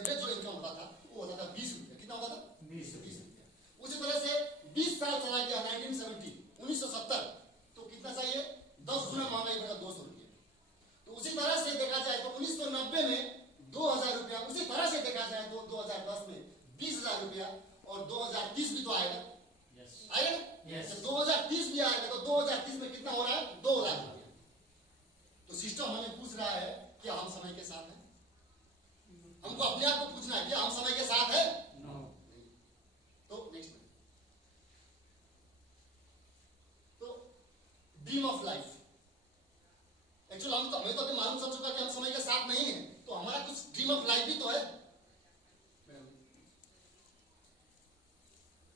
Average जो income होता था वो होता था 20 रुपया। कितना होता था? 20 रुपया। उसी तरह से 20 साल चला गया 1970, तो कितना चाहिए? 10 गुना महंगाई बढ़ा 200 रुपया। तो उसी तरह से देखा जाए तो 1990 में 2000 रुपया, उसी तरह से देखा जाए तो 2010 में 20,000 रुपया, और 2030 भी तो आएगा, आएगा ना? जब 2030 भी आएगा तो 2030 में कितना हो रहा है? 2 लाख रुपया। तो सिस्टम हमें पूछ रहा है कि हम समय के साथ हैं। हमको अपने आप को पूछना है कि हम समय के साथ हैं? तो नेक्स्ट, तो ड्रीम ऑफ लाइफ। एक्चुअली हमें तो अभी मालूम चल चुका कि हम समय के साथ नहीं है, तो हमारा कुछ ड्रीम ऑफ लाइफ भी तो है।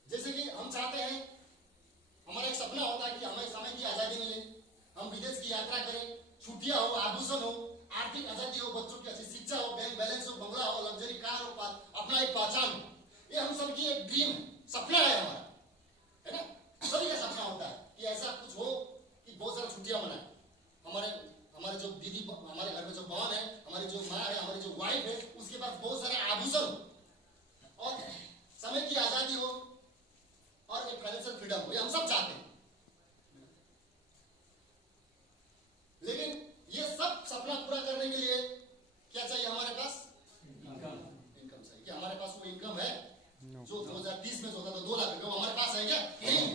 जैसे कि हम चाहते हैं, हमारा एक सपना होता है कि हमें समय की आजादी मिले, हम विदेश की यात्रा करें, छुट्टियां हो, आभूषण हो, आर्थिक आजादी हो, बच्चों की अच्छी शिक्षा हो, बैंक बैलेंस हो, बंगला हो, लग्जरी कार हो, अपना एक पहचान हो। ये हम सबकी एक ड्रीम है, सपना है हमारा, है ना? सभी का सपना होता है कि ऐसा कुछ हो कि बहुत सारी छुट्टियां मनाए। हमारे जो दीदी, हमारे घर में जो बहन है, हमारी जो माँ है, हमारी जो वाइफ है, उसके पास बहुत सारे आभूषण हो, और समय की आजादी हो, और एक फाइनेंशियल फ्रीडम हो। ये हम सब चाहते हैं। लेकिन ये सब सपना पूरा करने के लिए क्या चाहिए? हमारे पास इनकम चाहिए। क्या हमारे पास वो इनकम है जो 2030 में होता था 2 लाख रुपया? हमारे पास है क्या? नहीं।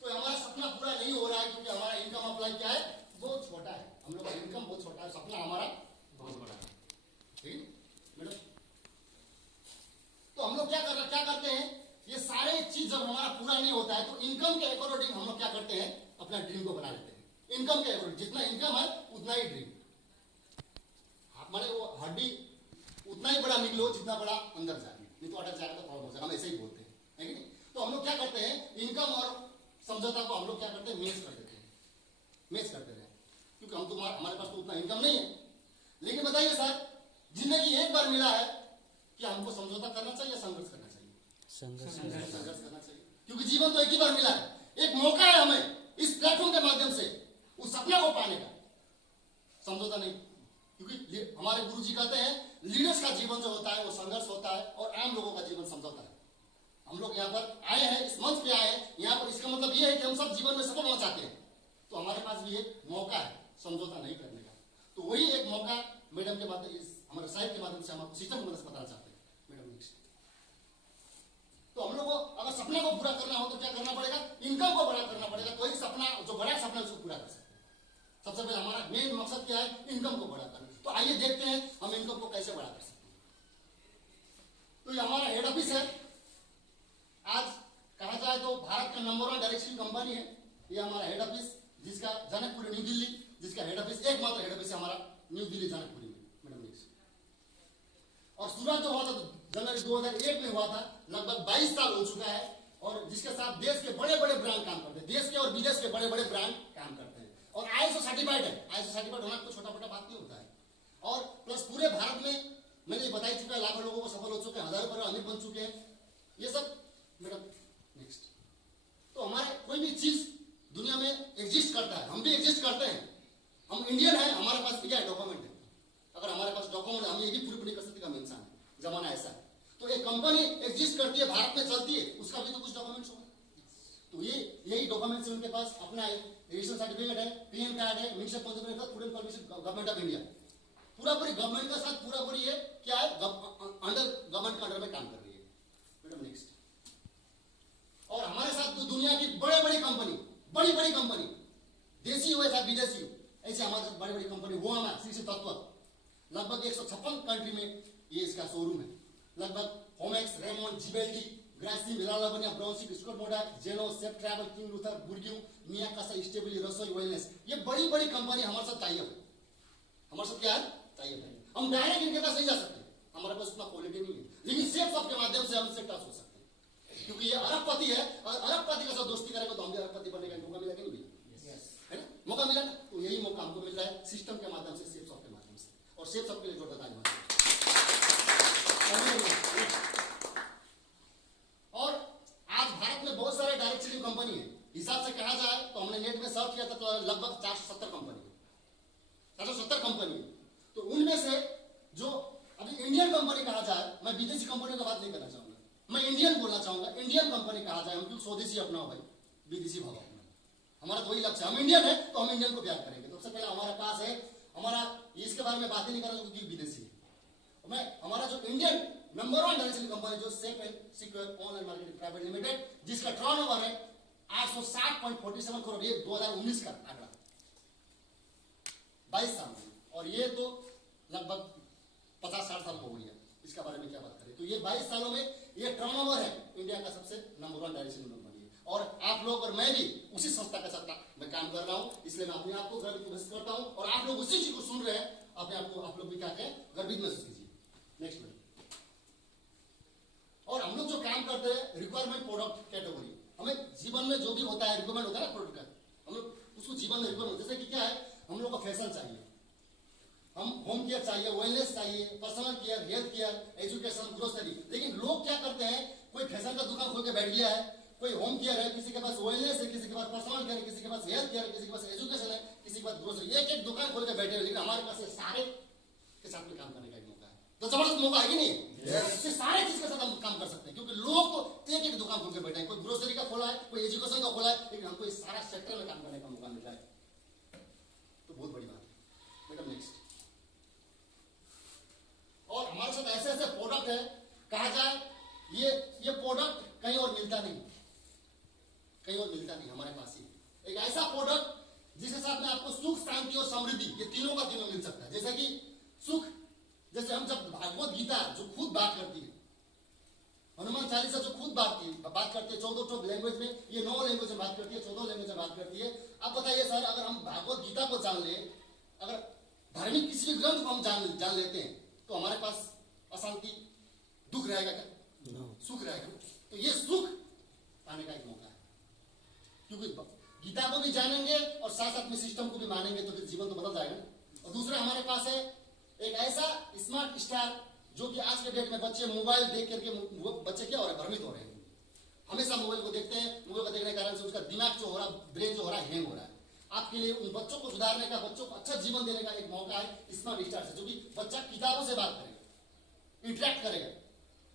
तो हमारा सपना पूरा नहीं हो रहा है क्योंकि हमारा इनकम अप्लाई क्या है? बहुत छोटा है। हम लोग का इनकम बहुत छोटा है, सपना हमारा बहुत बड़ा है। ठीक मैडम? तो हम लोग क्या करते हैं? ये सारे चीज जब हमारा पूरा नहीं होता है तो इनकम के अकॉर्डिंग हम लोग क्या करते हैं? अपना ड्रीम को बना लेते हैं। इनकम के अकॉर्डिंग, जितना इनकम है उतना ही ड्रीम। हमारे वो हड्डी उतना ही बड़ा निकलो जितना बड़ा अंदर जाए, नहीं तो अटक जाएगा तो प्रॉब्लम हो जाएगा। हम ऐसे ही बोलते हैं, है कि नहीं? तो हम लोग क्या करते हैं? इनकम और समझौता को हम लोग क्या करते हैं? मैच कर देते हैं, मैच करते हैं, क्योंकि हमारे पास तो उतना इनकम नहीं है। लेकिन बताइए सर, जिंदगी एक बार मिला है, क्या हमको समझौता करना चाहिए या संघर्ष करना चाहिए? संघर्ष करना चाहिए, क्योंकि जीवन तो एक ही बार मिला है। एक मौका है हमें इस प्लेटफॉर्म के माध्यम से उस सपना को पाने का, समझौता नहीं। क्योंकि हमारे गुरु जी कहते हैं लीडर्स का जीवन जो होता है वो संघर्ष होता है और आम लोगों का जीवन समझौता है। हम लोग यहाँ पर आए हैं, इस मंच पे आए हैं, यहाँ पर इसका मतलब ये है कि हम सब जीवन में सफल होना चाहते हैं। तो हमारे पास भी एक मौका है समझौता नहीं करने का। तो वही एक मौका मैडम के माध्यम, हमारे साहिब के माध्यम से, हम सिस्टम की मदद से बताना चाहते हैं। Madam next. तो हम लोग को अगर सपने को पूरा करना हो तो क्या करना पड़ेगा? इनकम को बड़ा करना पड़ेगा। तो एक सपना जो बड़ा सपना है उसको पूरा कर सकते हैं। सबसे पहले हमारा मेन मकसद क्या है? इनकम को बड़ा करना। तो आइए देखते हैं हम इनकम को कैसे बड़ा कर सकते हैं। तो ये हमारा हेड ऑफिस है। आज कहा जाए तो भारत का नंबर 1 डायरेक्ट कंपनी है। ये हमारा हेड ऑफिस, जिसका जनकपुर न्यू दिल्ली, जिसका हेड ऑफिस एकमात्र हेड ऑफिस है हमारा न्यू दिल्ली जनकपुरी में। Madam next. और शुरुआत जो हुआ था जनवरी 2001 में हुआ था, लगभग 22 साल हो चुका है, और जिसके साथ देश के बड़े बड़े ब्रांड काम करते हैं, देश के और विदेश के बड़े बड़े ब्रांड काम करते हैं, और ISO सर्टिफाइड है। ISO सर्टिफाइड होना कोई छोटा मोटा बात नहीं होता है। और प्लस पूरे भारत में मैंने बता ही चुका है, लाखों लोगों को सफल हो चुके हैं, हजारों करोड़ अमीर बन चुके हैं, ये सब। Madam next. तो हमारे कोई भी चीज दुनिया में एग्जिस्ट करता है, हम भी एग्जिस्ट करते हैं। हम इंडियन है, हमारे पास क्या है? डॉक्यूमेंट है। अगर हमारे पास डॉक्यूमेंट, हम ये भी प्रूफ नहीं कर सकते कि हम इंसान है, जमाना ऐसा है। तो एक कंपनी एग्जिस्ट करती है, भारत में चलती है, उसका भी तो कुछ डॉक्यूमेंट्स होगा। तो ये यही डॉक्यूमेंट्स उनके पास अपना रजिस्ट्रेशन सर्टिफिकेट है, PN कार्ड है, minister student permission government of India, पूरा पूरी गवर्नमेंट के साथ पूरा पूरी ये क्या है? अंडर गवर्नमेंट के अंडर में काम कर रही है। Madam next. और हमारे साथ तो दुनिया की बड़ी बड़ी कंपनी, देसी हो या विदेशी हो, ऐसे हमारे साथ बड़ी कंपनी वो हमारा श्री तत्व, लगभग 156 कंट्री में ये इसका शोरूम है। लगभग होमेक्स, रेमोन, जिबेल्टी, ग्रासिम, विलालाबनिया, ब्राउनसिक, स्कॉट मोडा, जेनो, सेफ ट्रैवल, किंग लूथर, बुर्गियो, मियाकासा, स्टेबली, रसोई, वेलनेस, ये बड़ी कंपनी हमारे साथ टाई अप है। हमारे साथ क्या है? टाई अप है। हम डायरेक्ट इनके पास नहीं जा सकते, हमारे पास उतना क्वालिटी नहीं है, लेकिन सेफ सब के माध्यम से हम इससे टच हो सकते हैं, क्योंकि ये अरबपति है, और अरबपति के साथ दोस्ती करेंगे तो हम भी अरबपति बनने का मौका मिला कि नहीं? है ना? मौका मिला ना? तो यही मौका हमको मिल रहा है सिस्टम के माध्यम से, सेफ सब के माध्यम से। और सेफ सब के लिए जोरदार तालियां। और आज भारत में बहुत सारे डायरेक्ट सेलिंग कंपनी है। हिसाब से कहा जाए तो हमने नेट में सर्च किया था तो लगभग 470 कंपनी है, 470 कंपनी है। तो उनमें से जो अभी इंडियन कंपनी कहा जाए, मैं नहीं करना चाहूंगा, मैं इंडियन बोलना चाहूंगा। इंडियन कंपनी कहा जाए, हम क्यों स्वदेशी अपनाओ भाई, विदेशी भाव अपनाओ। हमारा तो वही लक्ष्य है, हम इंडियन है तो हम इंडियन को प्यार करेंगे। तो सबसे पहले हमारे पास है, हमारा इसके बारे में बात ही नहीं कर रहा क्योंकि विदेशी है। मैं हमारा जो इंडियन नंबर 1 डायरेक्शन कंपनी जो safe and secure online marketing private limited, जिसका टर्नओवर है 860.47 करोड़, ये 2019 का आंकड़ा, 22 साल में। और ये तो लगभग 50-60 साल हो गई है, इसका बारे में क्या बात करें। तो ये 22 सालों में ये टर्नओवर है इंडिया का सबसे नंबर 1 डायरेक्शन कंपनी है। और आप लोग और मैं भी उसी संस्था के साथ मैं काम कर रहा हूं, इसलिए मैं अपने आप को गर्वित महसूस करता हूं। और आप लोग उसी चीज को सुन रहे हैं, अपने आप को आप लोग भी क्या कहें, गर्वित महसूस कीजिए। Next minute. और हम लोग जो काम करते हैं रिक्वायरमेंट प्रोडक्ट कैटेगरी, हमें जीवन में जो भी होता है रिक्वायरमेंट होता है ना प्रोडक्ट का, हम लोग उसको जीवन में रिक्वायरमेंट, जैसे कि क्या है, हम लोग को फैशन चाहिए, हम होम केयर चाहिए, वेलनेस चाहिए, personal care, health care, education, grocery. लेकिन लोग क्या करते हैं, कोई फैशन का दुकान खोल के बैठ गया है, कोई होम केयर है, किसी के पास वेलनेस है, किसी के पास पर्सनल केयर है, किसी के पास हेल्थ केयर है, किसी के पास एजुकेशन है, किसी के पास ग्रोसरी। एक एक दुकान खोल के बैठे हैं, लेकिन हमारे पास ये सारे के साथ में काम करने का एक मौका है। तो जबरदस्त मौका है कि नहीं? इससे सारे चीज के साथ हम काम कर सकते हैं, क्योंकि लोग तो एक एक दुकान खोल के बैठे हैं, कोई ग्रोसरी का खोला है, कोई एजुकेशन का खोला है, लेकिन हमको इस सारा सेक्टर में काम करने का मौका मिल रहा है। तो बहुत बड़ी बात है। Madam next. और हमारे साथ ऐसे ऐसे प्रोडक्ट है, कहा जाए ये प्रोडक्ट कहीं और मिलता नहीं, कहीं और मिलता नहीं, हमारे पास ही एक ऐसा प्रोडक्ट जिसके साथ में आपको सुख, शांति और समृद्धि, ये तीनों का तीनों मिल सकता है। जैसे कि सुख, जैसे हम जब भागवत गीता जो खुद बात करती है, हनुमान चालीसा जो खुद बात करती है 14 लैंग्वेज में, ये 9 लैंग्वेज में बात करती है, 14 लैंग्वेज में बात करती है। अब बताइए सर, अगर हम भागवत गीता को जान ले, अगर धार्मिक किसी भी ग्रंथ को हम जान लेते हैं, तो हमारे पास अशांति, दुख रहेगा क्या? सुख रहेगा। तो ये सुख पाने का एक मौका है, क्योंकि गीता को भी जानेंगे और साथ साथ में सिस्टम को भी मानेंगे, तो फिर जीवन तो बदल जाएगा। और दूसरा हमारे पास है एक ऐसा स्मार्ट स्टार, जो कि आज के डेट में बच्चे मोबाइल देख करके बच्चे क्या हो रहे हैं, भ्रमित हो रहे हैं, हमेशा मोबाइल को देखते हैं। मोबाइल को देखने के कारण से उसका दिमाग जो हो रहा, ब्रेन जो हो रहा है, हैंग हो रहा है। आपके लिए उन बच्चों को सुधारने का, बच्चों को अच्छा जीवन देने का एक मौका है स्मार्ट स्टार से, जो कि बच्चा किताबों से बात करेगा, इंटरेक्ट करेगा,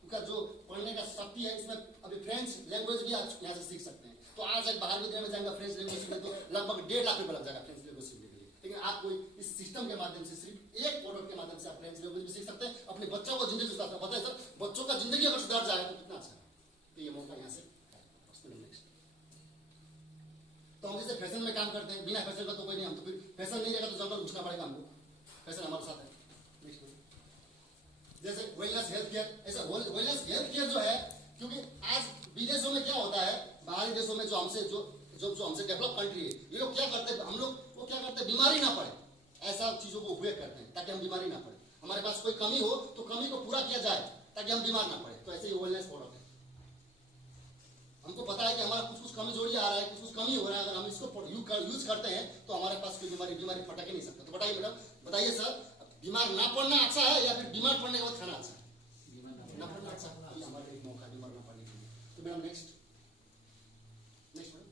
उनका जो पढ़ने का शक्ति है। इसमें अभी फ्रेंच लैंग्वेज भी आप यहाँ से सीख सकते हैं। तो आज एक बाहर विद्यालय में जाएगा फ्रेंच लैंग्वेज सीखने, तो लगभग 1.5 लाख रुपए लग जाएगा फ्रेंच लैंग्वेज सीखने के लिए। लेकिन आप कोई इस सिस्टम के माध्यम से, सिर्फ एक प्रोडक्ट के माध्यम से आप फ्रेंच लैंग्वेज भी सीख सकते हैं, अपने बच्चों को जिंदगी सुधार सकते हैं। बताइए सर, बच्चों का जिंदगी अगर सुधार जाएगा तो कितना अच्छा है। तो ये मौका यहाँ से। तो हम जैसे फैशन में काम करते हैं, बिना फैशन का तो कोई नहीं, हम तो फिर फैशन नहीं रहेगा तो जंगल घुसना पड़ेगा हमको, फैशन हमारे साथ है। जैसे वेलनेस हेल्थ केयर, ऐसा वेलनेस हेल्थ केयर जो है, क्योंकि आज विदेशों में क्या होता है, बाहरी देशों में जो हमसे डेवलप कंट्री है, ये लोग क्या करते हैं, हम लोग वो क्या करते हैं, बीमारी ना पड़े, ऐसा चीजों को उपयोग करते हैं ताकि हम बीमारी ना पड़े। हमारे पास कोई कमी हो तो कमी को पूरा किया जाए ताकि हम बीमार ना पड़े। तो ऐसे ही वेलनेस प्रोडक्ट है, हमको पता है कि हमारा कुछ कमजोरी आ रहा है, कुछ कमी हो रहा है, अगर हम इसको यूज करते हैं तो हमारे पास कोई बीमारी फटक ही नहीं सकता। तो बताइए मैडम, बताइए सर, बीमार ना पड़ना अच्छा है या फिर बीमार पड़ने के बाद खाना अच्छा है? ना पड़ना अच्छा है, हमारे एक मौका बीमार ना पड़ने के लिए। तो मैडम नेक्स्ट मैडम।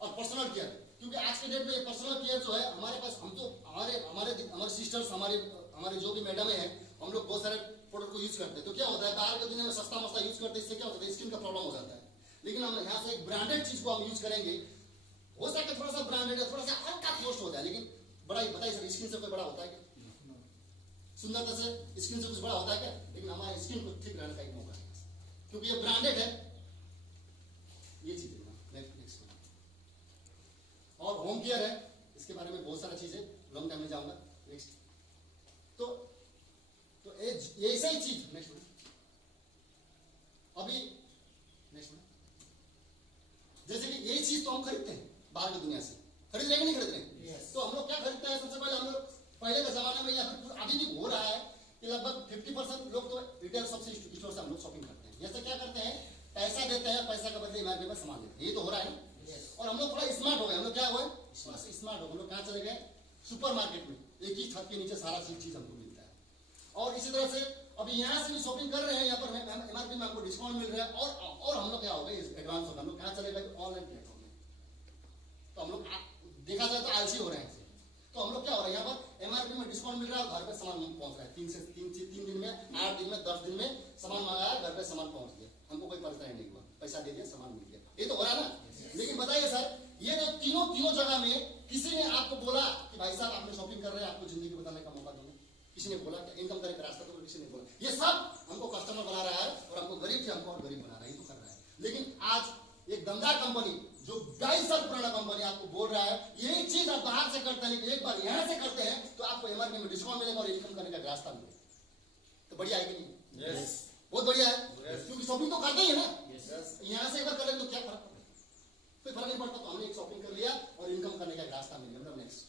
और पर्सनल केयर, क्योंकि आज के डेट में पर्सनल केयर जो है हमारे पास, हम तो हमारे सिस्टर्स, हमारे जो भी मैडम है, हम लोग बहुत सारे प्रोडक्ट को यूज करते हैं। तो क्या होता है, बाहर के दुनिया में सस्ता मस्ता यूज करते हैं, इससे क्या होता है, स्किन का प्रॉब्लम हो जाता है। लेकिन हम यहाँ से एक ब्रांडेड चीज को हम यूज करेंगे, हो सके थोड़ा सा ब्रांडेड है, थोड़ा सा हल्का कॉस्ट हो जाए, लेकिन बड़ा ही, बताइए सर, स्किन से कोई बड़ा होता है क्या? सुंदरता से स्किन से कुछ बड़ा होता है क्या? लेकिन हमारे स्किन को ठीक रहने का एक मौका है, क्योंकि ये ब्रांडेड है, ये चीज है। नेक्स्ट और होम केयर है, इसके बारे में बहुत सारा चीज है, लॉन्ग टाइम में जाऊंगा। नेक्स्ट तो ये ऐसा ही चीज। नेक्स्ट अभी नेक्स्ट जैसे कि ये चीज तो हम खरीदते हैं बाहर की दुनिया से, खरीद रहे हैं नहीं खरीद रहे? तो हम लोग क्या खरीदते हैं, सबसे पहले हम लोग पहले के जमाने में या फिर अभी भी हो रहा है कि लगभग 50% लोग तो रिटेल स्टोर से हम लोग शॉपिंग करते हैं। जैसे क्या करते हैं, पैसा देते हैं, पैसा के बदले इमारत में सामान देते हैं, ये तो हो रहा है ना। और हम लोग थोड़ा स्मार्ट हो गए, हम लोग क्या हुए, स्मार्ट हो गए। हम लोग कहाँ चले गए, सुपर मार्केट में, एक ही छत के नीचे सारा चीज हमको मिलता है। और इसी तरह से अभी यहाँ से भी शॉपिंग कर रहे हैं, यहाँ पर एमआरपी में आपको डिस्काउंट मिल रहा है। और हम लोग क्या हो गए, एडवांस हो गए, हम लोग कहाँ चले गए, ऑनलाइन प्लेटफॉर्म में। तो हम लोग देखा जाए तो आलसी हो रहे हैं। तो हम लोग क्या हो रहा है, यहाँ पर एमआरपी में डिस्काउंट मिल रहा है, घर पे सामान पहुंच रहा है, 3 दिन में, 8 दिन में, 10 दिन में सामान मंगाया, घर पे सामान पहुंच गया, हमको कोई परेशानी नहीं हुआ, पैसा दे दिया, सामान मिल गया, ये तो हो रहा है ना। लेकिन बताइए सर, ये जो तीनों जगह में किसी ने आपको बोला कि भाई साहब आपने शॉपिंग कर रहे हैं, आपको जिंदगी बताने का मौका दूंगा, किसी ने बोला? इनकम करने का रास्ता तो किसी ने बोला? ये सब हमको कस्टमर बना रहा है और हमको गरीब थे हमको और गरीब बना रहा है, ये तो कर रहा है। लेकिन आज एक दमदार कंपनी जो 22 साल पुराना कंपनी आपको बोल रहा है यही चीज आप बाहर से करते हैं, एक बार यहां से करते हैं तो आपको एमआरपी में डिस्काउंट मिलेगा और इनकम करने का रास्ता मिलेगा, तो बढ़िया है कि नहीं? यस, बहुत बढ़िया है, क्योंकि शॉपिंग तो करते ही है ना। यहां से एक बार कर लेंगे तो क्या फर्क पड़ता है? कोई फर्क नहीं पड़ता। तो हमने एक शॉपिंग कर लिया और इनकम करने का रास्ता मिल गया। नेक्स्ट,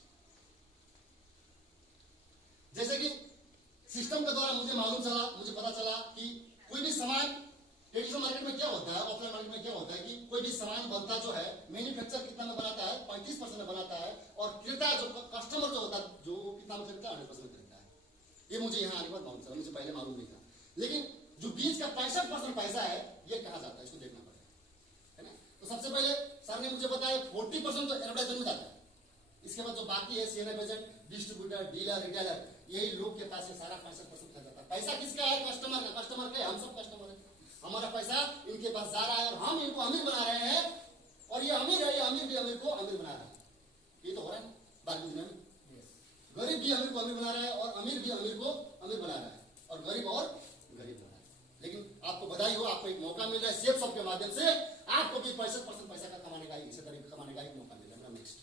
जैसे कि सिस्टम के द्वारा मुझे पता चला कि कोई भी सामान ट्रेडिशनल मार्केट में क्या होता है, ऑफलाइन मार्केट में क्या होता है कि कोई भी सामान बनता जो है मैन्युफैक्चर कितना में बनाता है, 35% में बनाता है, और क्रेता जो कस्टमर जो होता है जो कितना में खरीदता है, 100% खरीदता है। ये मुझे यहाँ आने के बाद मालूम चला, मुझे पहले मालूम नहीं था। लेकिन जो बीच का 65% पैसा है ये कहाँ जाता है, इसको देखना पड़ेगा, है ना। तो सबसे पहले सर ने मुझे बताया 40% तो एडवर्टाइजमेंट में जाता है, इसके बाद जो बाकी है CNF agent, distributor, dealer, retailer, यही लोग के पास सारा 65% खर्च जाता है। पैसा किसका है? कस्टमर का। कस्टमर का, हम सब कस्टमर है, हमारा पैसा इनके पास जा रहा है और हम इनको अमीर बना रहे हैं, और ये अमीर है, ये अमीर भी अमीर को अमीर बना रहा है। ये तो हो रहा है ना बात दुनिया में। गरीब भी अमीर को अमीर बना रहा है और अमीर भी अमीर को अमीर बना रहा है, और गरीब और गरीब बना रहा है। लेकिन आपको बधाई हो, आपको एक मौका मिल रहा है सेफ शॉप के माध्यम से, आपको भी 65% पैसा का कमाने का, इसी तरीके कमाने का एक मौका मिल रहा है। नेक्स्ट,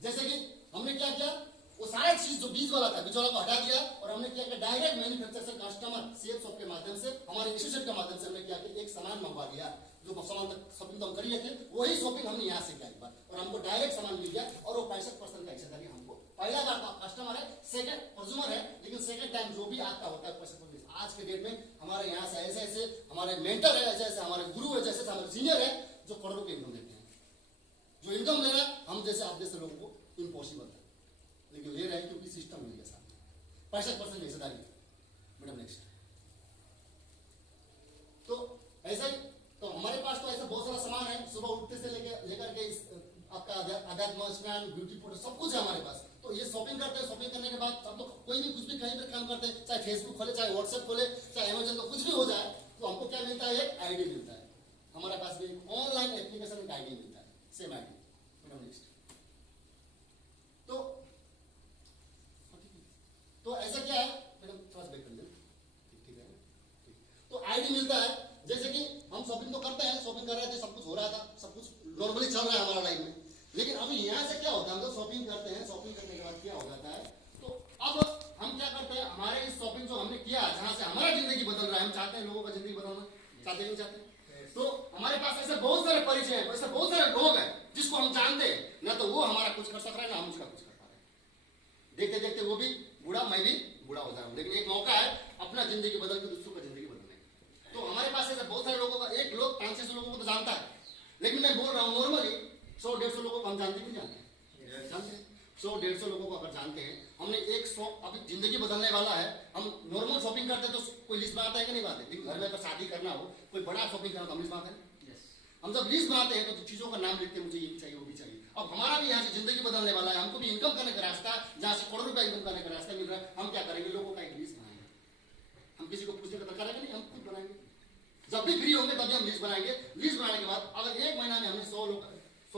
जैसे कि हमने क्या किया, वो सारा चीज जो बीज वाला था, बीज वाला को हटा दिया और हमने क्या किया, डायरेक्ट मैन्युफैक्चर से कस्टमर सेफ शॉप के माध्यम से, हमारे इंस्टीट्यूट के माध्यम से हमने क्या किया, एक सामान मंगवा दिया। जो सामान तक शॉपिंग तो हम कर लिए थे, वही शॉपिंग हमने यहाँ से किया एक बार, और हमको डायरेक्ट सामान मिल गया, और वो 65% का हिस्सेदारी हमको पहला बार का कस्टमर है, सेकंड कंज्यूमर है, लेकिन सेकंड टाइम जो भी आपका होता है 65%। आज के डेट में हमारे यहाँ से ऐसे ऐसे हमारे मेंटर है, ऐसे ऐसे हमारे गुरु है, जैसे हमारे सीनियर है, जो करोड़ों के इनकम देते हैं। जो इनकम ले रहा है हम जैसे आप जैसे लोगों को इम्पॉसिबल है, लेकिन ले रहे हैं क्योंकि सिस्टम मिल गया साथ, 65% हिस्सेदारी। मैडम नेक्स्ट, तो ऐसा ही, तो हमारे पास तो ऐसा बहुत सारा सामान है, सुबह उठते से लेकर के आपका अध्यात्म स्नान, ब्यूटी प्रोडक्ट सब कुछ है हमारे पास। तो ये शॉपिंग करते हैं, शॉपिंग करने के बाद हम तो कोई भी कुछ भी कहीं पर काम करते हैं, चाहे फेसबुक खोले, चाहे व्हाट्सएप खोले, चाहे अमेजन को कुछ भी हो जाए, तो हमको क्या मिलता है, एक आईडी मिलता है। हमारे पास भी ऑनलाइन एप्लीकेशन एक आईडी मिलता है, सेम आईडी। मैडम नेक्स्ट, तो ऐसा क्या है मैडम, थोड़ा सा बैक कर लीजिए, ठीक है, तो आईडी मिलता है। जैसे कि हम शॉपिंग तो करते हैं, शॉपिंग कर रहे थे, सब कुछ हो रहा था, सब कुछ नॉर्मली चल रहा है हमारा लाइफ में, लेकिन अभी यहाँ से क्या होता है, हम तो शॉपिंग करते हैं, शॉपिंग करने के बाद क्या हो जाता है, तो अब हम क्या करते हैं, हमारे इस शॉपिंग जो हमने किया, जहां से हमारा जिंदगी बदल रहा है, हम चाहते हैं लोगों का जिंदगी बदलना, चाहते नहीं चाहते, तो हमारे पास ऐसे बहुत सारे परिचय है, ऐसे बहुत सारे लोग हैं जिसको हम जानते हैं, ना तो वो हमारा कुछ कर सक रहा है, ना हम उसका कुछ कर पा रहे हैं। देखते देखते वो भी बूढ़ा, मैं भी बूढ़ा हो जाऊं, लेकिन एक मौका है अपना जिंदगी बदल के दूसरों का जिंदगी बदलने का। तो हमारे पास ऐसे बहुत सारे लोगों का, एक लोग 500 लोगों को तो जानता है, लेकिन मैं बोल रहा हूँ नॉर्मली 100-150 लोगों को हम जानते नहीं जानते, जानते हैं 100-150 लोगों को अगर जानते हैं, हमने 100, अभी जिंदगी बदलने वाला है। हम नॉर्मल शॉपिंग करते तो कोई लिस्ट बनाता है कि नहीं बनाते, लेकिन घर में अगर शादी करना हो, कोई बड़ा शॉपिंग करना तो हम लिस्ट बनाते हैं। हम जब लिस्ट बनाते हैं तो चीजों का नाम लिखते हैं, मुझे ये भी चाहिए, वो भी चाहिए। अब हमारा भी यहाँ से जिंदगी बदलने वाला है, हमको भी इनकम करने का रास्ता, जहाँ से करोड़ों रुपया इनकम करने का रास्ता मिल रहा है, हम क्या करेंगे, लोगों का एक लिस्ट बनाएंगे। हम किसी को पूछने का दरकार है नहीं, हम खुद बनाएंगे। जब भी फ्री होंगे तभी हम लिस्ट बनाएंगे। लिस्ट बनाने के बाद अगर एक महीना में हमने 100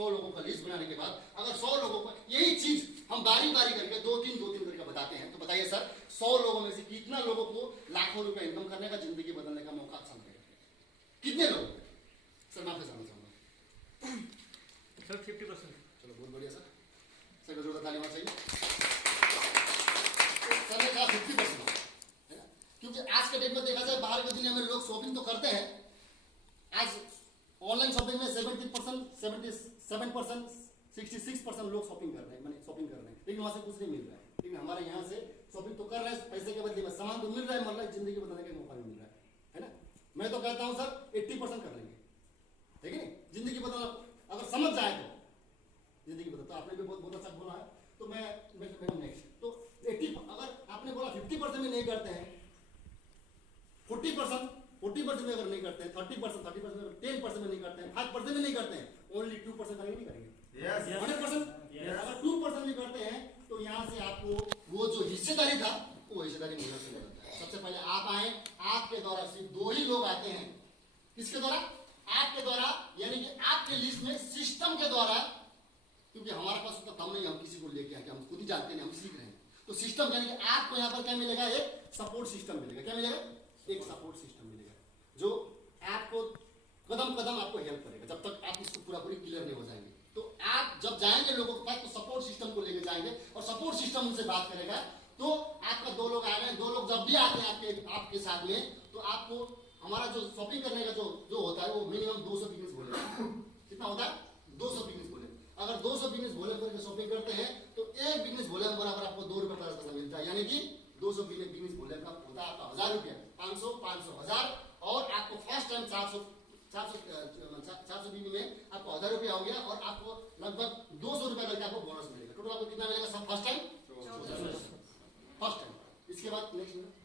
लोगों का लिस्ट बनाने के बाद अगर 100 लोगों को यही चीज हम बारी बारी करके 2-3 करके बताते हैं, तो बताइए सर 100 लोगों में से कितना लोगों को लाखों रुपए इनकम करने का, जिंदगी बदलने का मौका अच्छा मिलेगा? कितने लोग? सर माफी जानना चाहूंगा सर 50%। चलो बहुत बढ़िया सर, सर जरूर ताली मारना चाहिए। सर ने कहा 50%, है ना, क्योंकि आज के डेट में देखा जाए बाहर की दुनिया में लोग शॉपिंग तो करते हैं। आज ऑनलाइन शॉपिंग में 77%, 66% लोग शॉपिंग कर रहे हैं, मैंने शॉपिंग कर रहे हैं, लेकिन वहां से कुछ नहीं मिल रहा है। लेकिन हमारे यहाँ से शॉपिंग तो कर रहे हैं, पैसे के बदले में सामान तो मिल रहा है, मतलब जिंदगी बदलने का मौका मिल रहा है ना। मैं तो कहता हूँ सर 80% कर लेंगे, ठीक है नहीं, जिंदगी बदलना अगर समझ जाए तो जिंदगी बदल। तो आपने भी बहुत अच्छा बोला है, तो मैं नेक्स्ट, तो 80, अगर आपने बोला 50% में नहीं करते हैं, 40% में अगर नहीं करते हैं, 30% में, 10% में नहीं करते हैं, 5% में नहीं करते हैं, ओनली 2% करेंगे नहीं करेंगे? 100%। अगर क्योंकि हमारे पास उतना दम नहीं, हम किसी को लेके आके हम खुद ही जानते नहीं, हम सीख रहे हैं। तो सिस्टम यानी कि आपको यहाँ पर क्या मिलेगा, एक सपोर्ट सिस्टम मिलेगा। क्या मिलेगा? एक सपोर्ट सिस्टम मिलेगा जो आपको कदम कदम आपको हेल्प करेगा जब तक आप इसको पूरा पूरी क्लियर नहीं हो जाएंगे। तो आप जब जाएंगे लोगों के पास तो सपोर्ट सिस्टम को लेके जाएंगे और सपोर्ट सिस्टम उनसे बात करेगा। तो आपका 2 लोग आ रहे हैं, 2 लोग जब भी आते हैं आपके साथ में, तो आपको हमारा जो शॉपिंग करने का जो होता है वो मिनिमम 200 बिजनेस बोलेगा। कितना होता है? 200 बिजनेस बोले। अगर 200 बिजनेस बोले करके शॉपिंग करते हैं तो एक बिजनेस बोले बराबर आपको 2 रुपये 50 पैसा मिलता है। यानी कि 200 बिजनेस बोले का होता है आपका 1000 रुपया, 500 500 1000, और आपको फर्स्ट टाइम 400 बिजनेस में आपको 1000 रुपया हो गया और आपको लगभग 200 रुपया करके आपको बोनस मिलेगा। टोटल आपको कितना मिलेगा सब फर्स्ट टाइम? First time. इसके बाद नेक्स्ट